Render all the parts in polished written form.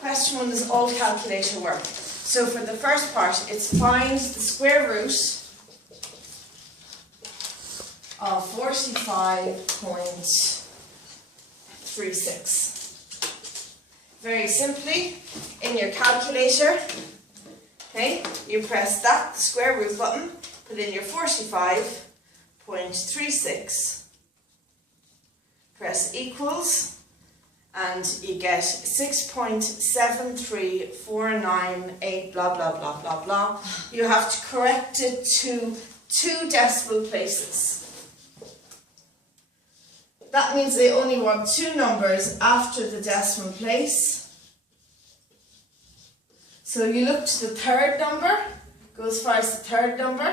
question 1 is all calculator work. So for the first part, it's find the square root of 45.36. Very simply, in your calculator, okay, you press that square root button, put in your 45.36, press equals, and you get 6.73498 blah blah blah blah blah. You have to correct it to 2 decimal places. That means they only want 2 numbers after the decimal place. So you look to the third number, go as far as the third number.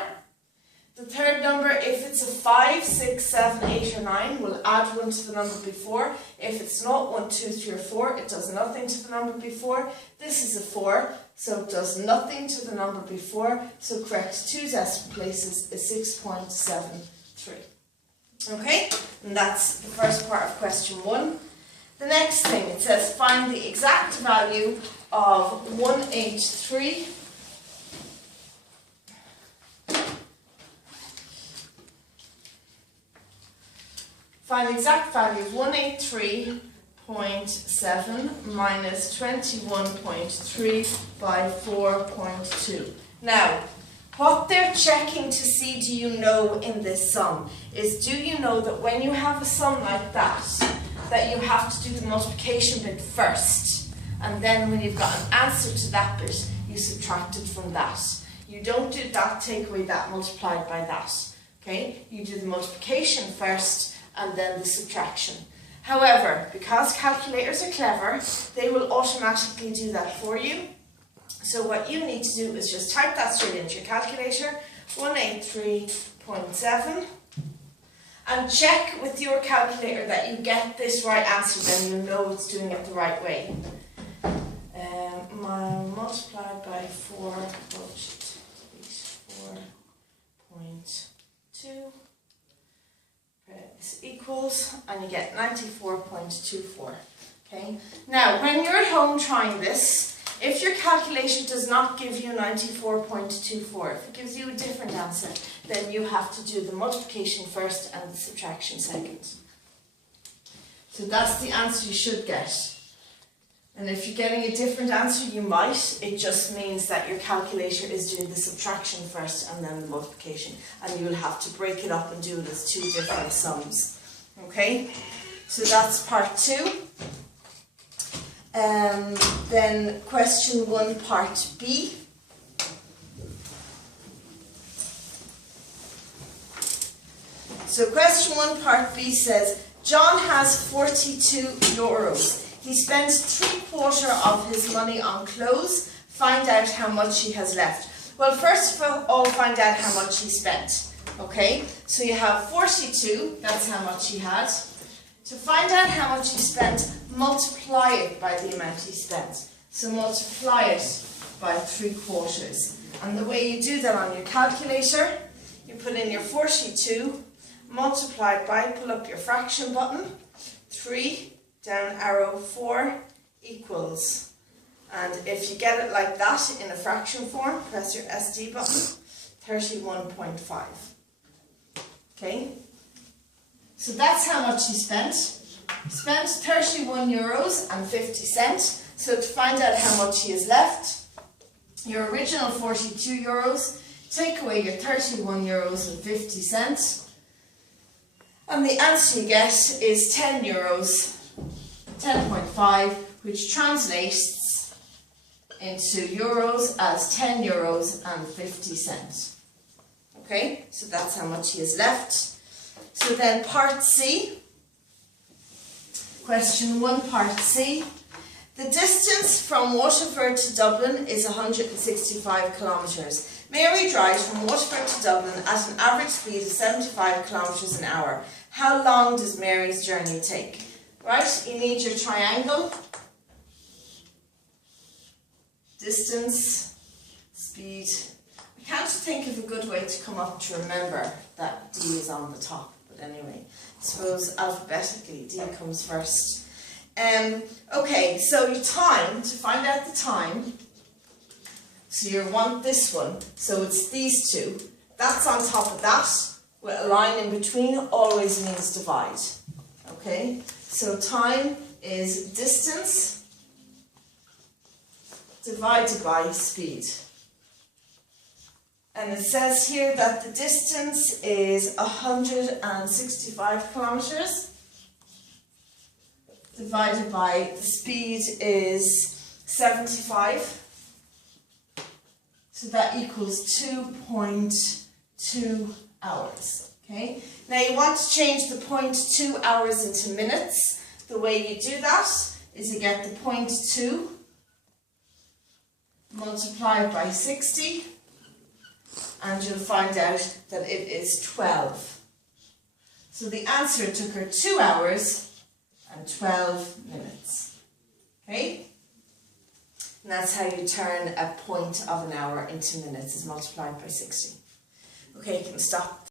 The third number, if it's a 5, 6, 7, 8 or 9, will add 1 to the number before. If it's not 1, 2, 3 or 4, it does nothing to the number before. This is a 4, so it does nothing to the number before. So correct 2 decimal places is 6.73. Okay, and that's the first part of question 1. The next thing, it says find the exact value of 183. Find the exact value of 183.7 minus 21.3 by 4.2. Now, what they're checking to see, do you know, in this sum is, do you know that when you have a sum like that, that you have to do the multiplication bit first, and then when you've got an answer to that bit, you subtract it from that. You don't do that, take away that, multiplied by that. Okay? You do the multiplication first, and then the subtraction. However, because calculators are clever, they will automatically do that for you. So what you need to do is just type that straight into your calculator, 183.7, and check with your calculator that you get this right answer, then you know it's doing it the right way. Multiplied by 4.2. This equals, and you get 94.24. Okay. Now, when you're at home trying this, if your calculation does not give you 94.24, if it gives you a different answer, then you have to do the multiplication first and the subtraction second. So that's the answer you should get. And if you're getting a different answer, you might. It just means that your calculator is doing the subtraction first and then the multiplication. And you'll have to break it up and do it as 2 different sums. Okay? So that's part 2. Then question 1, part B. So question 1, part B says, John has 42 euros. He spends 3/4 of his money on clothes. Find out how much he has left. Well, first of all, find out how much he spent. Okay, so you have 42, that's how much he had. To find out how much he spent, multiply it by the amount he spent. So multiply it by 3/4. And the way you do that on your calculator, you put in your 42, multiplied by, pull up your fraction button, 3, down arrow, 4 equals. And if you get it like that in a fraction form, press your SD button, 31.5. Okay? So that's how much he spent. He spent 31 euros and 50 cents. So to find out how much he has left, your original 42 euros, take away your 31 euros and 50 cents. And the answer you get is 10 euros, 10.5, which translates into euros as 10 euros and 50 cents. Okay, so that's how much he has left. So then part C, question 1, part C. The distance from Waterford to Dublin is 165 kilometres. Mary drives from Waterford to Dublin at an average speed of 75 kilometres an hour. How long does Mary's journey take? Right, you need your triangle. Distance, speed. I can't think of a good way to come up to remember that D is on the top. But anyway, I suppose alphabetically D comes first. Okay, so your time, to find out the time, so you want this one, so it's these two. That's on top of that, with a line in between, always means divide. Okay, so time is distance divided by speed. And it says here that the distance is 165 kilometers divided by the speed is 75. So that equals 2.2 hours. Okay. Now you want to change the 0.2 hours into minutes. The way you do that is you get the 0.2 multiplied by 60, and you'll find out that it is 12. So the answer took her 2 hours and 12 minutes. Okay? And that's how you turn a point of an hour into minutes, is multiplied by 60. Okay, you can stop.